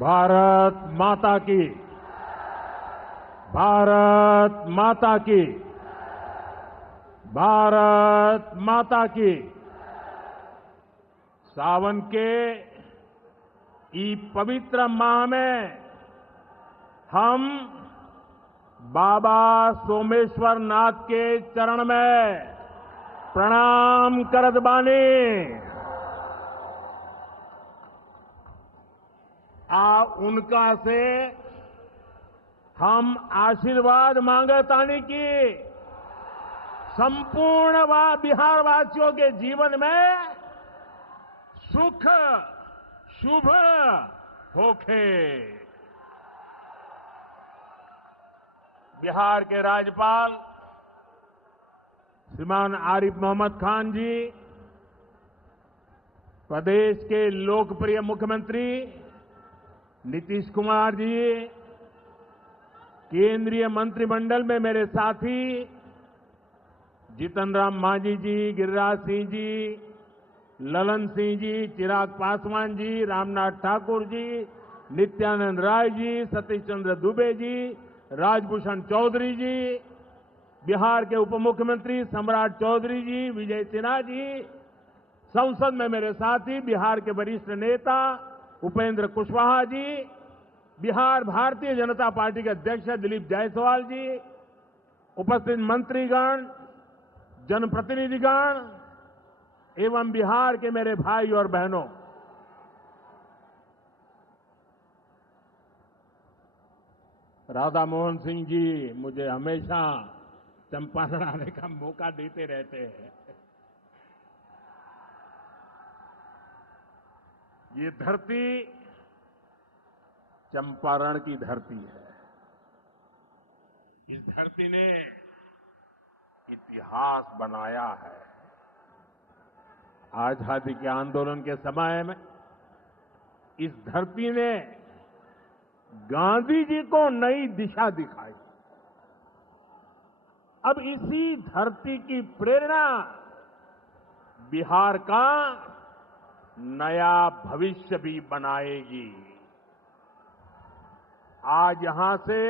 भारत माता की। भारत माता की। भारत माता की। सावन के ई पवित्र माह में हम बाबा सोमेश्वर नाथ के चरण में प्रणाम करत बानी। आ उनका से हम आशीर्वाद मांगतानी की संपूर्ण बिहार वासियों के जीवन में सुख शुभ होखे। बिहार के राज्यपाल श्रीमान आरिफ मोहम्मद खान जी, प्रदेश के लोकप्रिय मुख्यमंत्री नीतीश कुमार जी, केंद्रीय मंत्रिमंडल में मेरे साथी जीतन राम मांझी जी, गिरिराज सिंह जी, ललन सिंह जी, चिराग पासवान जी, रामनाथ ठाकुर जी, नित्यानंद राय जी, सतीश चंद्र दुबे जी, राजभूषण चौधरी जी, बिहार के उप मुख्यमंत्री सम्राट चौधरी जी, विजय सिन्हा जी, संसद में मेरे साथी बिहार के वरिष्ठ नेता उपेंद्र कुशवाहा जी, बिहार भारतीय जनता पार्टी के अध्यक्ष दिलीप जायसवाल जी, उपस्थित मंत्रीगण, जनप्रतिनिधिगण एवं बिहार के मेरे भाई और बहनों, राधा मोहन सिंह जी मुझे हमेशा चंपारण आने का मौका देते रहते हैं। ये धरती चंपारण की धरती है। इस धरती ने इतिहास बनाया है। आजादी के आंदोलन के समय में इस धरती ने गांधी जी को नई दिशा दिखाई। अब इसी धरती की प्रेरणा बिहार का नया भविष्य भी बनाएगी। आज यहां से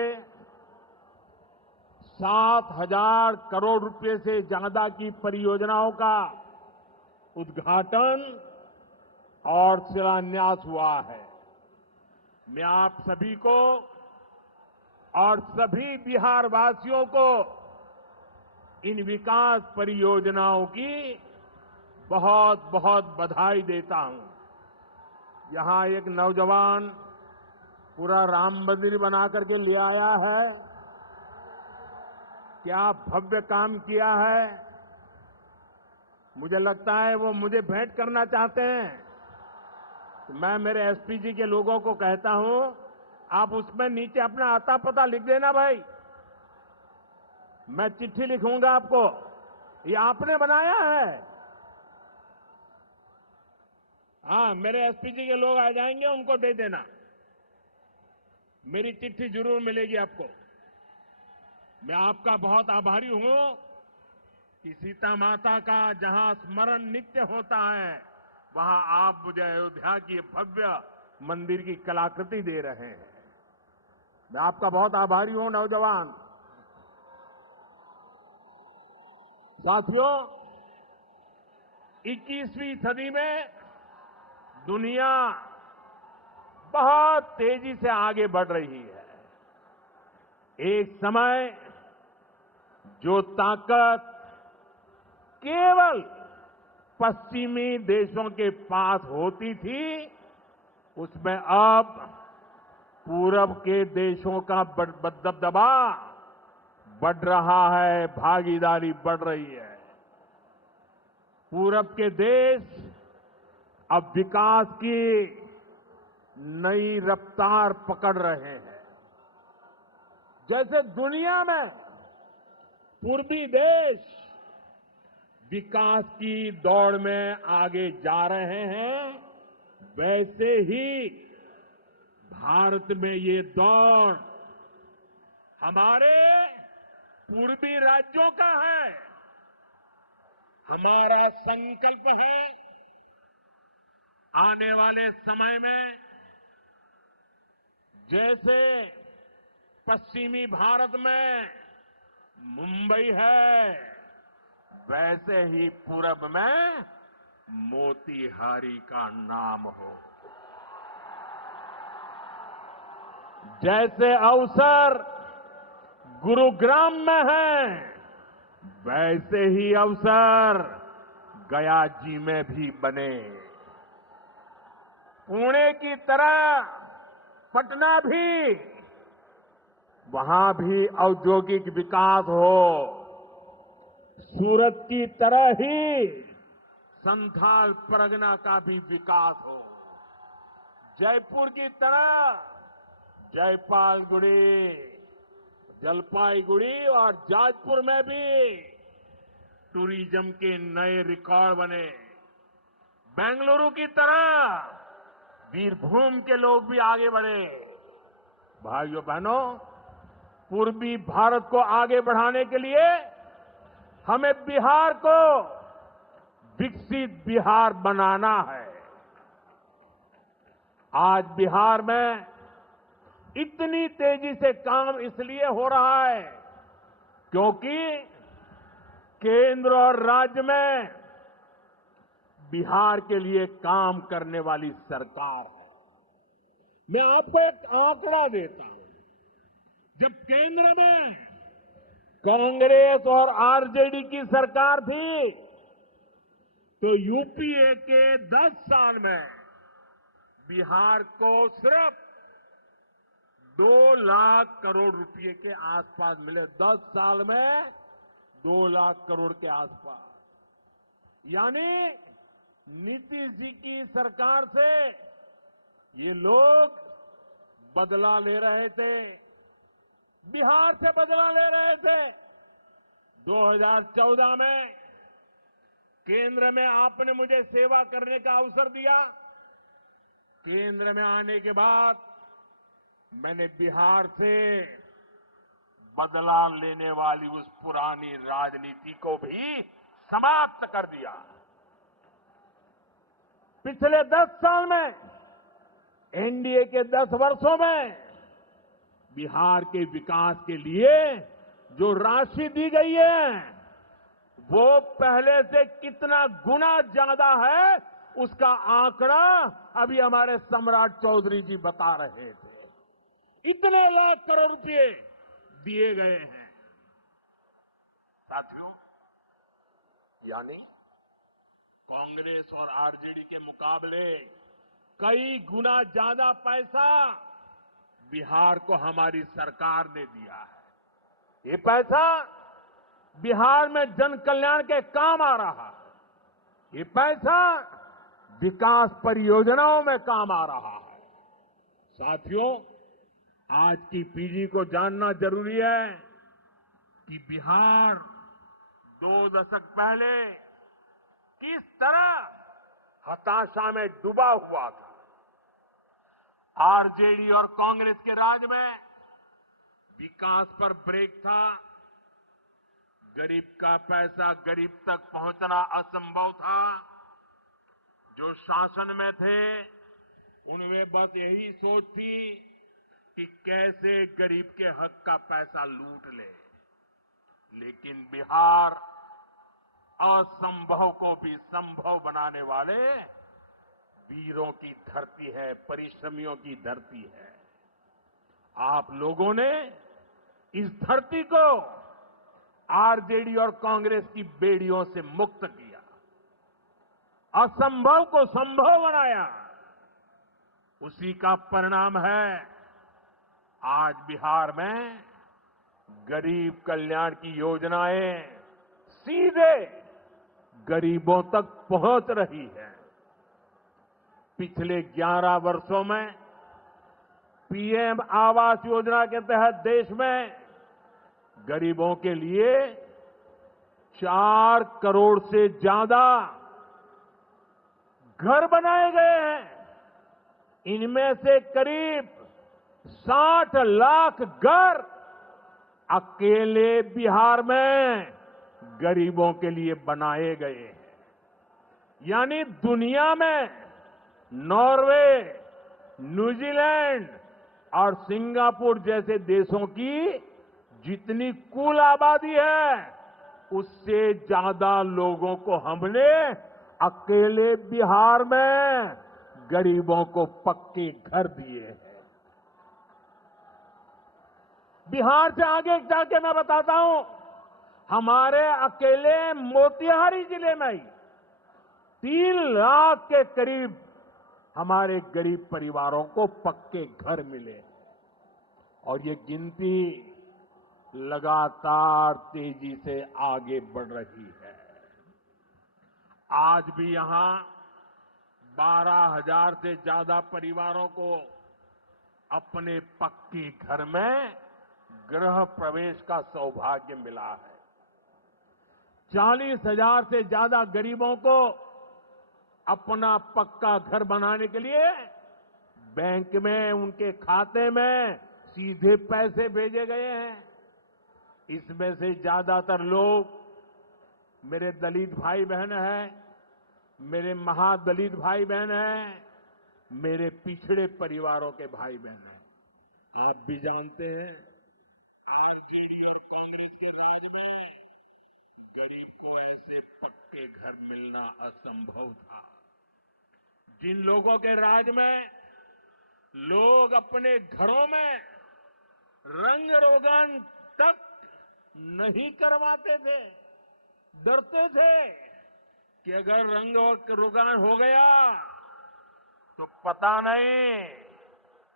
7,000 करोड़ रुपए से ज्यादा की परियोजनाओं का उद्घाटन और शिलान्यास हुआ है। मैं आप सभी को और सभी बिहार वासियों को इन विकास परियोजनाओं की बहुत बहुत बधाई देता हूं। यहां एक नौजवान पूरा राम मंदिर बना करके ले आया है। क्या भव्य काम किया है। मुझे लगता है वो मुझे भेंट करना चाहते हैं। तो मैं मेरे एसपी जी के लोगों को कहता हूं, आप उसमें नीचे अपना आता पता लिख देना भाई। मैं चिट्ठी लिखूंगा आपको, ये आपने बनाया है। हाँ, मेरे एसपी जी के लोग आ जाएंगे, उनको दे देना। मेरी चिट्ठी जरूर मिलेगी आपको। मैं आपका बहुत आभारी हूं कि सीता माता का जहां स्मरण नित्य होता है, वहां आप मुझे अयोध्या की भव्य मंदिर की कलाकृति दे रहे हैं। मैं आपका बहुत आभारी हूं नौजवान साथियों। 21वीं सदी में दुनिया बहुत तेजी से आगे बढ़ रही है। एक समय जो ताकत केवल पश्चिमी देशों के पास होती थी, उसमें अब पूरब के देशों का दबदबा बढ़ रहा है, भागीदारी बढ़ रही है। पूरब के देश अब विकास की नई रफ्तार पकड़ रहे हैं। जैसे दुनिया में पूर्वी देश विकास की दौड़ में आगे जा रहे हैं, वैसे ही भारत में ये दौड़ हमारे पूर्वी राज्यों का है। हमारा संकल्प है आने वाले समय में जैसे पश्चिमी भारत में मुंबई है, वैसे ही पूरब में मोतीहारी का नाम हो। जैसे अवसर गुरुग्राम में है, वैसे ही अवसर गया जी में भी बने। पुणे की तरह पटना भी, वहां भी औद्योगिक विकास हो। सूरत की तरह ही संथाल परगना का भी विकास हो। जयपुर की तरह जयपालगुड़ी, जलपाईगुड़ी और जाजपुर में भी टूरिज्म के नए रिकॉर्ड बने। बेंगलुरु की तरह वीरभूम के लोग भी आगे बढ़े। भाइयों बहनों, पूर्वी भारत को आगे बढ़ाने के लिए हमें बिहार को विकसित बिहार बनाना है। आज बिहार में इतनी तेजी से काम इसलिए हो रहा है क्योंकि केंद्र और राज्य में बिहार के लिए काम करने वाली सरकार है। मैं आपको एक आंकड़ा देता हूं। जब केंद्र में कांग्रेस और आरजेडी की सरकार थी, तो यूपीए के 10 साल में बिहार को सिर्फ 2 लाख करोड़ रुपए के आसपास मिले। 10 साल में 2 लाख करोड़ के आसपास। यानी नीतीश जी की सरकार से ये लोग बदला ले रहे थे, बिहार से बदला ले रहे थे। 2014 में केंद्र में आपने मुझे सेवा करने का अवसर दिया। केंद्र में आने के बाद मैंने बिहार से बदला लेने वाली उस पुरानी राजनीति को भी समाप्त कर दिया। पिछले 10 साल में, एनडीए के 10 वर्षों में बिहार के विकास के लिए जो राशि दी गई है, वो पहले से कितना गुना ज्यादा है, उसका आंकड़ा अभी हमारे सम्राट चौधरी जी बता रहे थे। इतने लाख करोड़ रुपए दिए गए हैं। साथियों, यानी कांग्रेस और आरजेडी के मुकाबले कई गुना ज्यादा पैसा बिहार को हमारी सरकार ने दिया है। ये पैसा बिहार में जन कल्याण के काम आ रहा है। ये पैसा विकास परियोजनाओं में काम आ रहा है। साथियों, आज की पीढ़ी को जानना जरूरी है कि बिहार 2 दशक पहले किस तरह हताशा में डूबा हुआ था। आरजेडी और कांग्रेस के राज में विकास पर ब्रेक था। गरीब का पैसा गरीब तक पहुंचना असंभव था। जो शासन में थे, उनमें बस यही सोच थी कि कैसे गरीब के हक का पैसा लूट ले। लेकिन बिहार असंभव को भी संभव बनाने वाले वीरों की धरती है, परिश्रमियों की धरती है। आप लोगों ने इस धरती को आरजेडी और कांग्रेस की बेड़ियों से मुक्त किया, असंभव को संभव बनाया। उसी का परिणाम है आज बिहार में गरीब कल्याण की योजनाएं सीधे गरीबों तक पहुंच रही है। पिछले 11 वर्षों में पीएम आवास योजना के तहत देश में गरीबों के लिए 4 करोड़ से ज्यादा घर बनाए गए हैं। इनमें से करीब 60 लाख घर अकेले बिहार में गरीबों के लिए बनाए गए हैं। यानी दुनिया में नॉर्वे, न्यूजीलैंड, और सिंगापुर जैसे देशों की जितनी कुल आबादी है उससे ज्यादा लोगों को हमने अकेले बिहार में गरीबों को पक्के घर दिए हैं। बिहार से आगे जाके मैं बताता हूं, हमारे अकेले मोतिहारी जिले में ही 3 लाख के करीब हमारे गरीब परिवारों को पक्के घर मिले और ये गिनती लगातार तेजी से आगे बढ़ रही है। आज भी यहां 12,000 से ज्यादा परिवारों को अपने पक्के घर में गृह प्रवेश का सौभाग्य मिला है। 40,000 से ज्यादा गरीबों को अपना पक्का घर बनाने के लिए बैंक में उनके खाते में सीधे पैसे भेजे गए हैं। इसमें से ज्यादातर लोग मेरे दलित भाई बहन हैं, मेरे महादलित भाई बहन हैं, मेरे पिछड़े परिवारों के भाई बहन हैं। आप भी जानते हैं, आरजेडी और कांग्रेस के राज में गरीब को ऐसे पक्के घर मिलना असंभव था। जिन लोगों के राज में लोग अपने घरों में रंग रोगन तक नहीं करवाते थे, डरते थे कि अगर रंग रोगन हो गया तो पता नहीं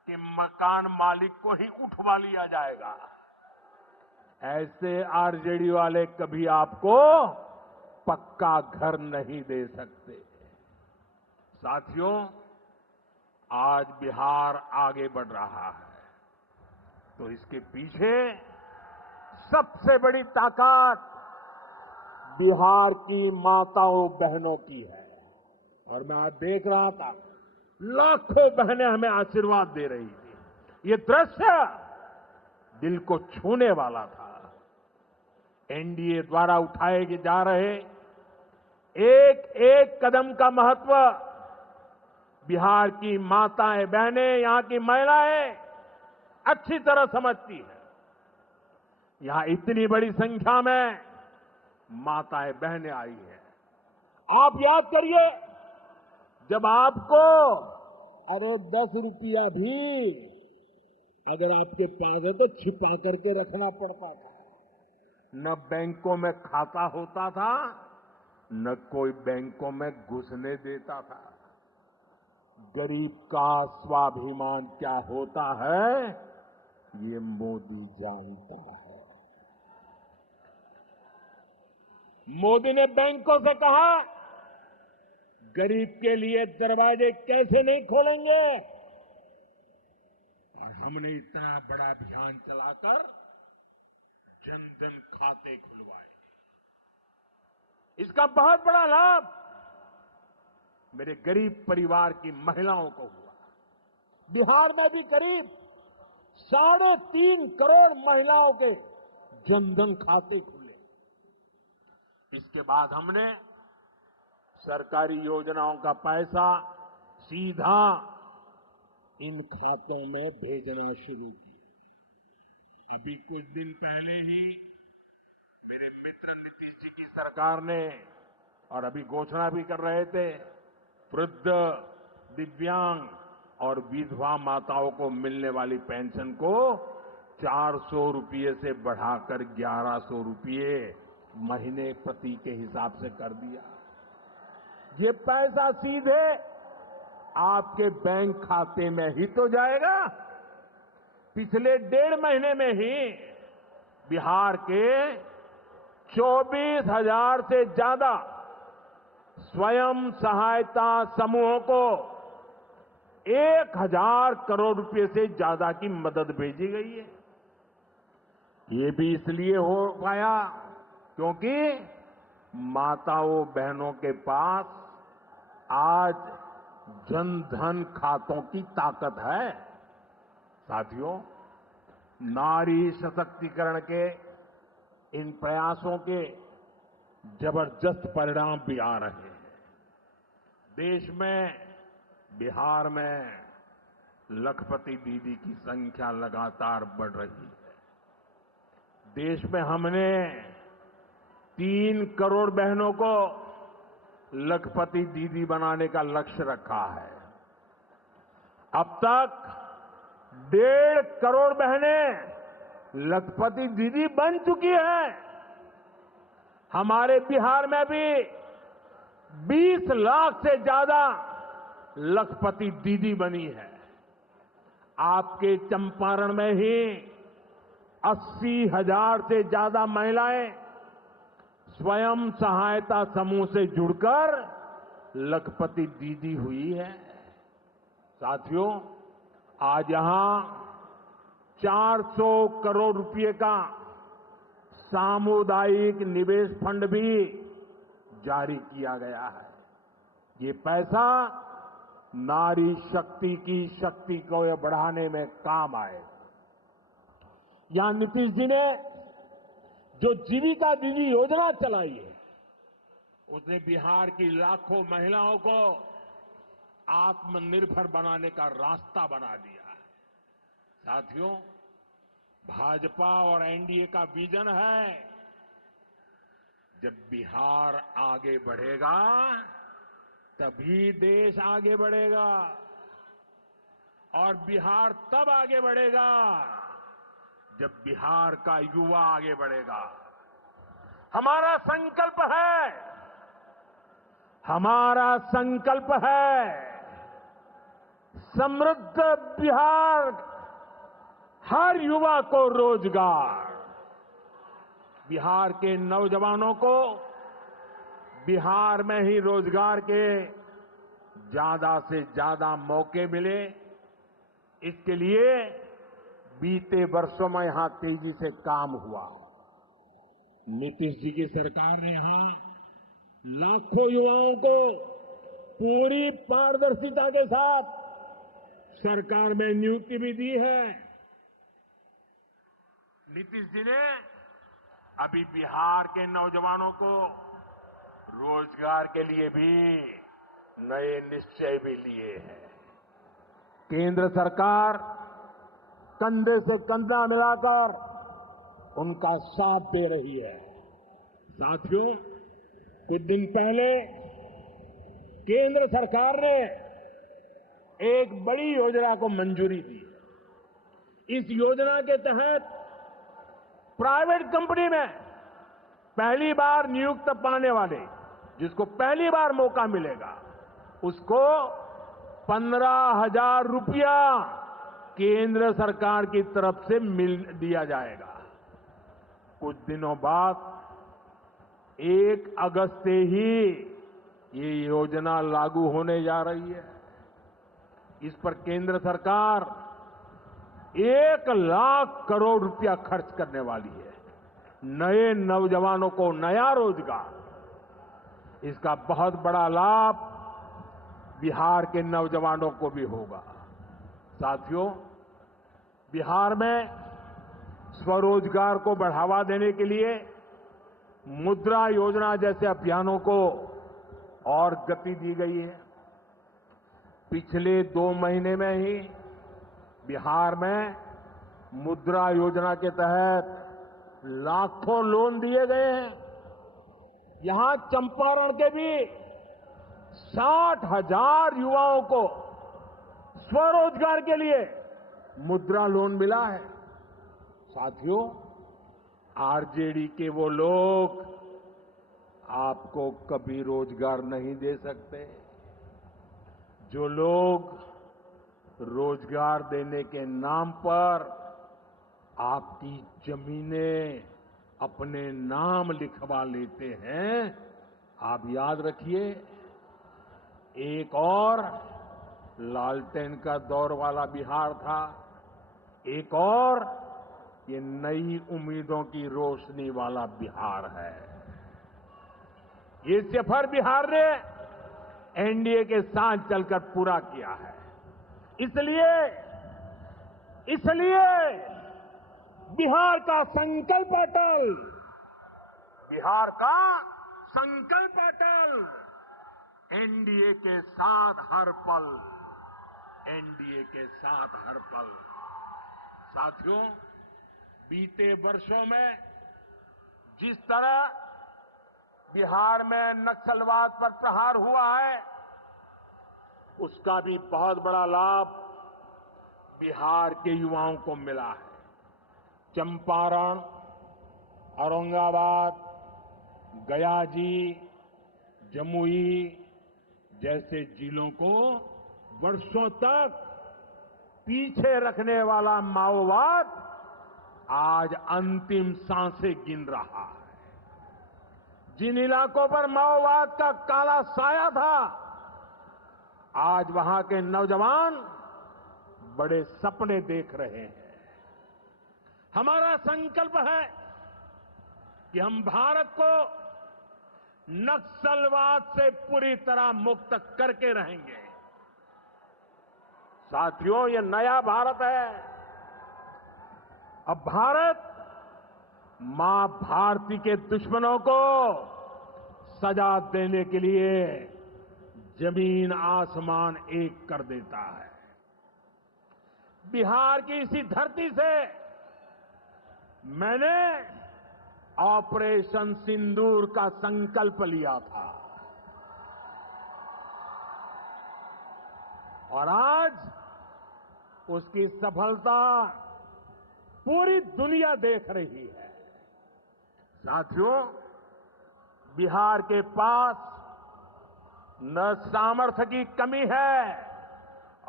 कि मकान मालिक को ही उठवा लिया जाएगा। ऐसे आरजेडी वाले कभी आपको पक्का घर नहीं दे सकते। साथियों, आज बिहार आगे बढ़ रहा है तो इसके पीछे सबसे बड़ी ताकत बिहार की माताओं बहनों की है। और मैं आज देख रहा था, लाखों बहनें हमें आशीर्वाद दे रही थी। ये दृश्य दिल को छूने वाला था। एनडीए द्वारा उठाए जा रहे एक एक कदम का महत्व बिहार की माताएं बहनें, यहां की महिलाएं अच्छी तरह समझती हैं। यहां इतनी बड़ी संख्या में माताएं बहनें आई हैं। आप याद करिए, जब आपको 10 रुपया भी अगर आपके पास है तो छिपा करके रखना पड़ता था। न बैंकों में खाता होता था, न कोई बैंकों में घुसने देता था। गरीब का स्वाभिमान क्या होता है, ये मोदी जानता है। मोदी ने बैंकों से कहा, गरीब के लिए दरवाजे कैसे नहीं खोलेंगे, और हमने इतना बड़ा अभियान चलाकर जनधन खाते खुलवाए। इसका बहुत बड़ा लाभ मेरे गरीब परिवार की महिलाओं को हुआ। बिहार में भी करीब 3.5 करोड़ महिलाओं के जनधन खाते खुले। इसके बाद हमने सरकारी योजनाओं का पैसा सीधा इन खातों में भेजना शुरू किया। अभी कुछ दिन पहले ही मेरे मित्र नीतीश जी की सरकार ने, और अभी घोषणा भी कर रहे थे, वृद्ध, दिव्यांग और विधवा माताओं को मिलने वाली पेंशन को 400 रुपये से बढ़ाकर 1100 रुपये महीने प्रति के हिसाब से कर दिया। ये पैसा सीधे आपके बैंक खाते में ही तो जाएगा। पिछले 1.5 महीने में ही बिहार के 24,000 से ज्यादा स्वयं सहायता समूहों को 1,000 करोड़ रुपए से ज्यादा की मदद भेजी गई है। ये भी इसलिए हो पाया क्योंकि माताओं बहनों के पास आज जनधन खातों की ताकत है। साथियों, नारी सशक्तिकरण के इन प्रयासों के जबरदस्त परिणाम भी आ रहे हैं। देश में, बिहार में लखपति दीदी की संख्या लगातार बढ़ रही है। देश में हमने 3 करोड़ बहनों को लखपति दीदी बनाने का लक्ष्य रखा है। अब तक 1.5 करोड़ बहनें लखपति दीदी बन चुकी हैं। हमारे बिहार में भी 20 लाख से ज्यादा लखपति दीदी बनी है। आपके चंपारण में ही 80,000 से ज्यादा महिलाएं स्वयं सहायता समूह से जुड़कर लखपति दीदी हुई है। साथियों, आज यहां 400 करोड़ रुपए का सामुदायिक निवेश फंड भी जारी किया गया है। ये पैसा नारी शक्ति की शक्ति को बढ़ाने में काम आएगा। यहां नीतीश जी ने जो जीविका दीदी योजना चलाई है, उसने बिहार की लाखों महिलाओं को आत्मनिर्भर बनाने का रास्ता बना दिया है। साथियों, भाजपा और एनडीए का विजन है, जब बिहार आगे बढ़ेगा तभी देश आगे बढ़ेगा, और बिहार तब आगे बढ़ेगा जब बिहार का युवा आगे बढ़ेगा। हमारा संकल्प है समृद्ध बिहार, हर युवा को रोजगार, बिहार के नौजवानों को बिहार में ही रोजगार के ज्यादा से ज्यादा मौके मिले। इसके लिए बीते वर्षों में यहां तेजी से काम हुआ। नीतीश जी की सरकार ने यहां लाखों युवाओं को पूरी पारदर्शिता के साथ सरकार में नियुक्ति भी दी है। नीतीश जी ने अभी बिहार के नौजवानों को रोजगार के लिए भी नए निश्चय भी लिए हैं। केंद्र सरकार कंधे से कंधा मिलाकर उनका साथ दे रही है। साथियों, कुछ दिन पहले केंद्र सरकार ने एक बड़ी योजना को मंजूरी दी। इस योजना के तहत प्राइवेट कंपनी में पहली बार नियुक्त पाने वाले, जिसको पहली बार मौका मिलेगा, उसको 15,000 रुपया केंद्र सरकार की तरफ से दिया जाएगा। कुछ दिनों बाद 1 अगस्त से ही ये योजना लागू होने जा रही है। इस पर केंद्र सरकार 1 लाख करोड़ रुपया खर्च करने वाली है। नए नौजवानों को नया रोजगार, इसका बहुत बड़ा लाभ बिहार के नौजवानों को भी होगा। साथियों, बिहार में स्वरोजगार को बढ़ावा देने के लिए मुद्रा योजना जैसे अभियानों को और गति दी गई है। पिछले 2 महीने में ही बिहार में मुद्रा योजना के तहत लाखों लोन दिए गए हैं। यहां चंपारण के भी 60,000 युवाओं को स्वरोजगार के लिए मुद्रा लोन मिला है। साथियों, आरजेडी के वो लोग आपको कभी रोजगार नहीं दे सकते। जो लोग रोजगार देने के नाम पर आपकी जमीनें अपने नाम लिखवा लेते हैं, आप याद रखिए, एक और लालटेन का दौर वाला बिहार था, एक और ये नई उम्मीदों की रोशनी वाला बिहार है। ये सफर बिहार ने एनडीए के साथ चलकर पूरा किया है। इसलिए बिहार का संकल्प अटल, बिहार का संकल्प अटल, एनडीए के साथ हर पल। एनडीए के साथ हर पल। साथियों, बीते वर्षों में जिस तरह बिहार में नक्सलवाद पर प्रहार हुआ है, उसका भी बहुत बड़ा लाभ बिहार के युवाओं को मिला है। चंपारण, औरंगाबाद, गया जी, जमुई जैसे जिलों को वर्षों तक पीछे रखने वाला माओवाद आज अंतिम सांसें गिन रहा है। जिन इलाकों पर माओवाद का काला साया था, आज वहां के नौजवान बड़े सपने देख रहे हैं। हमारा संकल्प है कि हम भारत को नक्सलवाद से पूरी तरह मुक्त करके रहेंगे। साथियों, ये नया भारत है। अब भारत मां भारती के दुश्मनों को सजा देने के लिए जमीन आसमान एक कर देता है। बिहार की इसी धरती से मैंने ऑपरेशन सिंदूर का संकल्प लिया था और आज उसकी सफलता पूरी दुनिया देख रही है। साथियों, बिहार के पास न सामर्थ्य की कमी है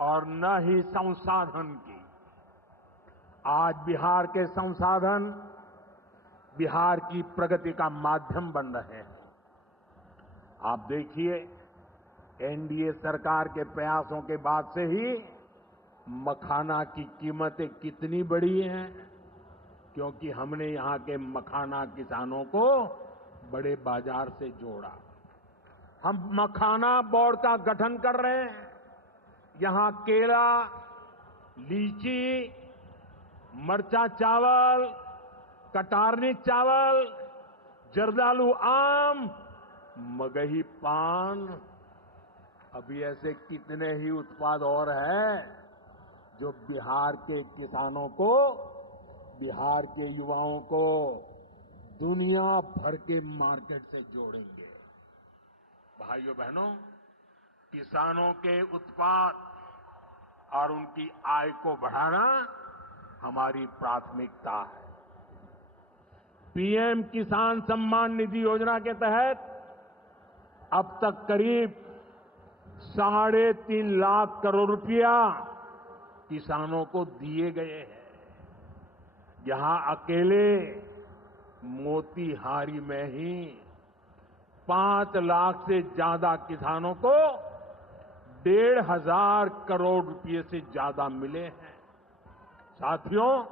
और न ही संसाधन की। आज बिहार के संसाधन बिहार की प्रगति का माध्यम बन रहे हैं। आप देखिए, एनडीए सरकार के प्रयासों के बाद से ही मखाना की कीमतें कितनी बढ़ी हैं, क्योंकि हमने यहां के मखाना किसानों को बड़े बाजार से जोड़ा। हम मखाना बोर्ड का गठन कर रहे हैं। यहां केला, लीची, मरचा चावल, कटारनी चावल, जर्दालू आम, मगही पान, अभी ऐसे कितने ही उत्पाद और हैं जो बिहार के किसानों को, बिहार के युवाओं को दुनिया भर के मार्केट से जोड़ेंगे। भाइयों बहनों, किसानों के उत्पाद और उनकी आय को बढ़ाना हमारी प्राथमिकता है। पीएम किसान सम्मान निधि योजना के तहत अब तक करीब 3.5 लाख करोड़ रुपया किसानों को दिए गए हैं। यहां अकेले मोतीहारी में ही 5 लाख से ज्यादा किसानों को 1,500 करोड़ रुपए से ज्यादा मिले हैं। साथियों,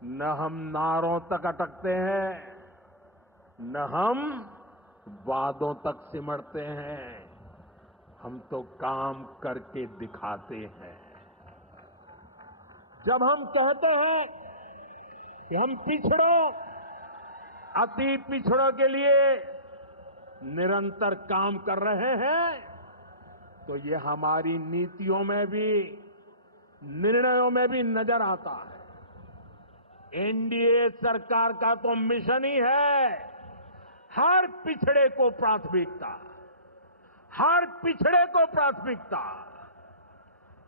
न हम नारों तक अटकते हैं, न हम वादों तक सिमटते हैं, हम तो काम करके दिखाते हैं। जब हम कहते हैं कि हम पिछड़ों, अति पिछड़ों के लिए निरंतर काम कर रहे हैं, तो ये हमारी नीतियों में भी, निर्णयों में भी नजर आता है। एनडीए सरकार का तो मिशन ही है हर पिछड़े को प्राथमिकता, हर पिछड़े को प्राथमिकता।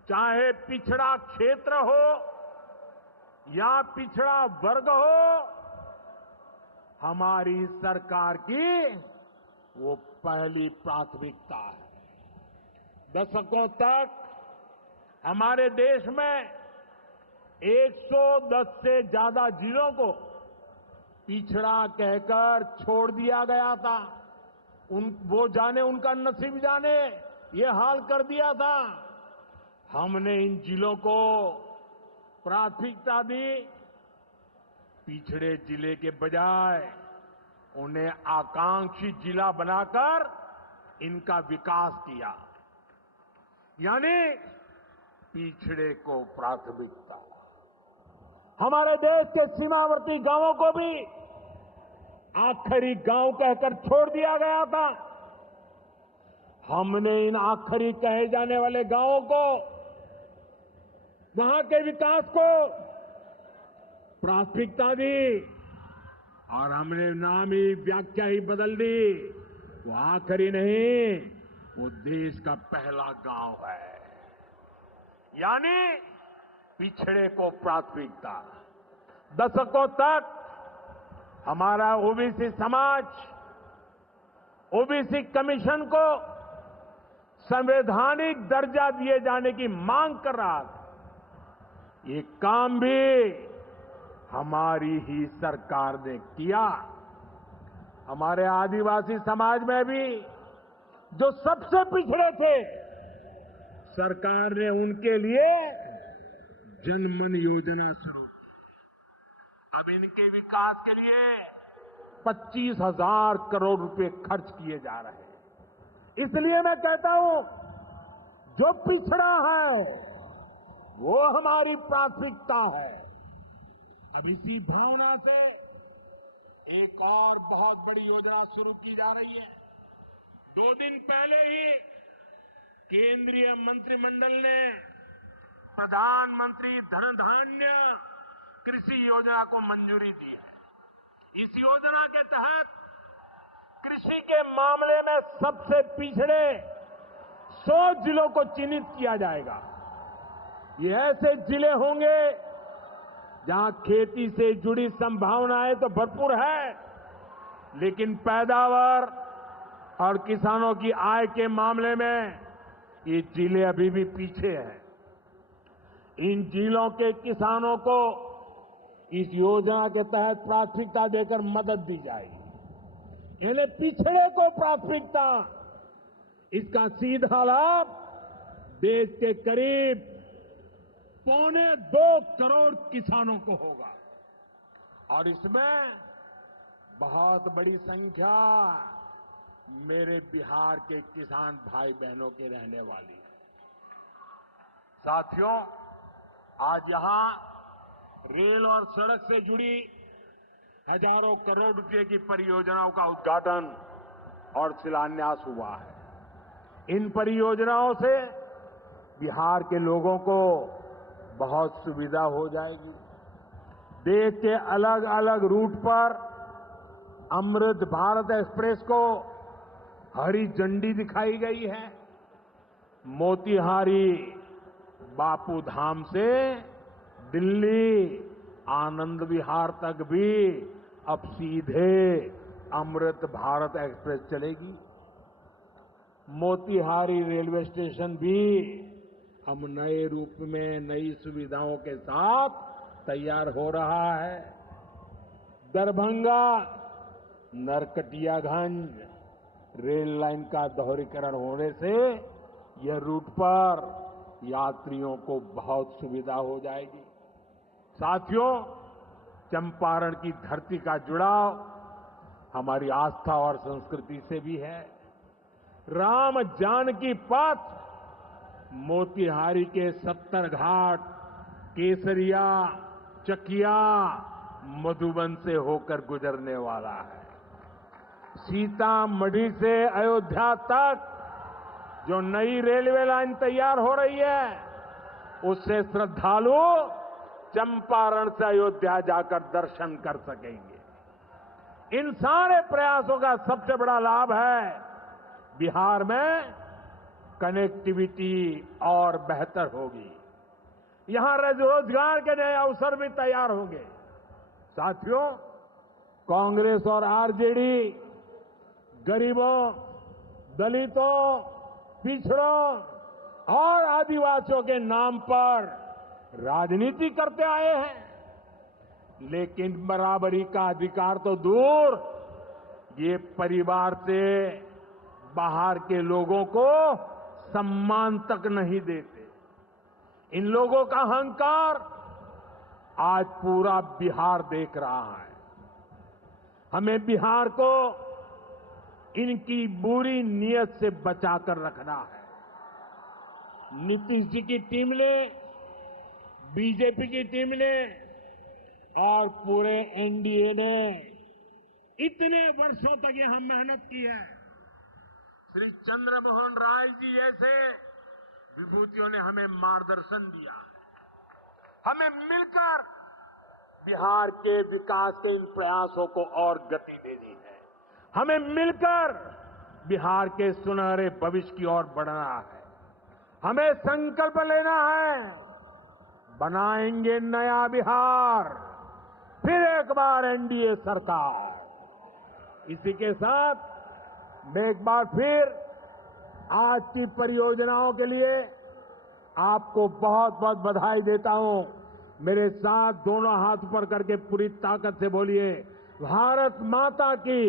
चाहे पिछड़ा क्षेत्र हो या पिछड़ा वर्ग हो, हमारी सरकार की वो पहली प्राथमिकता है। दशकों तक हमारे देश में 110 से ज्यादा जिलों को पिछड़ा कहकर छोड़ दिया गया था। वो जाने, उनका नसीब जाने, ये हाल कर दिया था। हमने इन जिलों को प्राथमिकता दी। पिछड़े जिले के बजाय उन्हें आकांक्षी जिला बनाकर इनका विकास किया, यानी पिछड़े को प्राथमिकता। हमारे देश के सीमावर्ती गांवों को भी आखिरी गांव कहकर छोड़ दिया गया था। हमने इन आखिरी कहे जाने वाले गांवों को, वहां के विकास को प्राथमिकता दी और हमने नाम ही, व्याख्या ही बदल दी। वो आखिरी नहीं, वो देश का पहला गांव है। यानी पिछड़े को प्राथमिकता। दशकों तक हमारा ओबीसी समाज ओबीसी कमीशन को संवैधानिक दर्जा दिए जाने की मांग कर रहा था। ये काम भी हमारी ही सरकार ने किया। हमारे आदिवासी समाज में भी जो सबसे पिछड़े थे, सरकार ने उनके लिए जनमन योजना शुरू की। अब इनके विकास के लिए 25,000 करोड़ रुपए खर्च किए जा रहे हैं। इसलिए मैं कहता हूं, जो पिछड़ा है वो हमारी प्राथमिकता है। अब इसी भावना से एक और बहुत बड़ी योजना शुरू की जा रही है। 2 दिन पहले ही केंद्रीय मंत्रिमंडल ने प्रधानमंत्री धन धान्य कृषि योजना को मंजूरी दी है। इस योजना के तहत कृषि के मामले में सबसे पिछड़े 100 जिलों को चिन्हित किया जाएगा। ये ऐसे जिले होंगे जहां खेती से जुड़ी संभावनाएं तो भरपूर है, लेकिन पैदावार और किसानों की आय के मामले में ये जिले अभी भी पीछे हैं। इन जिलों के किसानों को इस योजना के तहत प्राथमिकता देकर मदद दी जाएगी। इन्हें पिछड़े को प्राथमिकता, इसका सीधा लाभ देश के करीब 1.25 करोड़ किसानों को होगा और इसमें बहुत बड़ी संख्या मेरे बिहार के किसान भाई बहनों के रहने वाली है। साथियों, आज यहां रेल और सड़क से जुड़ी हजारों करोड़ रुपए की परियोजनाओं का उद्घाटन और शिलान्यास हुआ है। इन परियोजनाओं से बिहार के लोगों को बहुत सुविधा हो जाएगी। देश के अलग अलग रूट पर अमृत भारत एक्सप्रेस को हरी झंडी दिखाई गई है। मोतिहारी बापू धाम से दिल्ली आनंद विहार तक भी अब सीधे अमृत भारत एक्सप्रेस चलेगी। मोतिहारी रेलवे स्टेशन भी हम नए रूप में नई सुविधाओं के साथ तैयार हो रहा है। दरभंगा नरकटियागंज रेल लाइन का दोहरीकरण होने से यह रूट पर यात्रियों को बहुत सुविधा हो जाएगी। साथियों, चंपारण की धरती का जुड़ाव हमारी आस्था और संस्कृति से भी है। राम जानकी पथ मोतिहारी के 70 घाट, केसरिया, चकिया, मधुबन से होकर गुजरने वाला है। सीतामढ़ी से अयोध्या तक जो नई रेलवे लाइन तैयार हो रही है, उससे श्रद्धालु चंपारण से अयोध्या जाकर दर्शन कर सकेंगे। इन सारे प्रयासों का सबसे बड़ा लाभ है बिहार में कनेक्टिविटी और बेहतर होगी। यहां रोजगार के नए अवसर भी तैयार होंगे। साथियों, कांग्रेस और आरजेडी गरीबों, दलितों, पिछड़ों और आदिवासियों के नाम पर राजनीति करते आए हैं, लेकिन बराबरी का अधिकार तो दूर, ये परिवार से बाहर के लोगों को सम्मान तक नहीं देते। इन लोगों का अहंकार आज पूरा बिहार देख रहा है। हमें बिहार को इनकी बुरी नीयत से बचाकर रखना है। नीतीश जी की टीम ने, बीजेपी की टीम ने और पूरे एनडीए ने इतने वर्षों तक यहां मेहनत की है। श्री चंद्रमोहन राय जी जैसे विभूतियों ने हमें मार्गदर्शन दिया है। हमें मिलकर बिहार के विकास के इन प्रयासों को और गति देनी है। हमें मिलकर बिहार के सुनहरे भविष्य की ओर बढ़ना है। हमें संकल्प लेना है, बनाएंगे नया बिहार, फिर एक बार एनडीए सरकार। इसी के साथ मैं एक बार फिर आज की परियोजनाओं के लिए आपको बहुत बहुत बधाई देता हूं। मेरे साथ दोनों हाथ ऊपर करके पूरी ताकत से बोलिए, भारत माता की।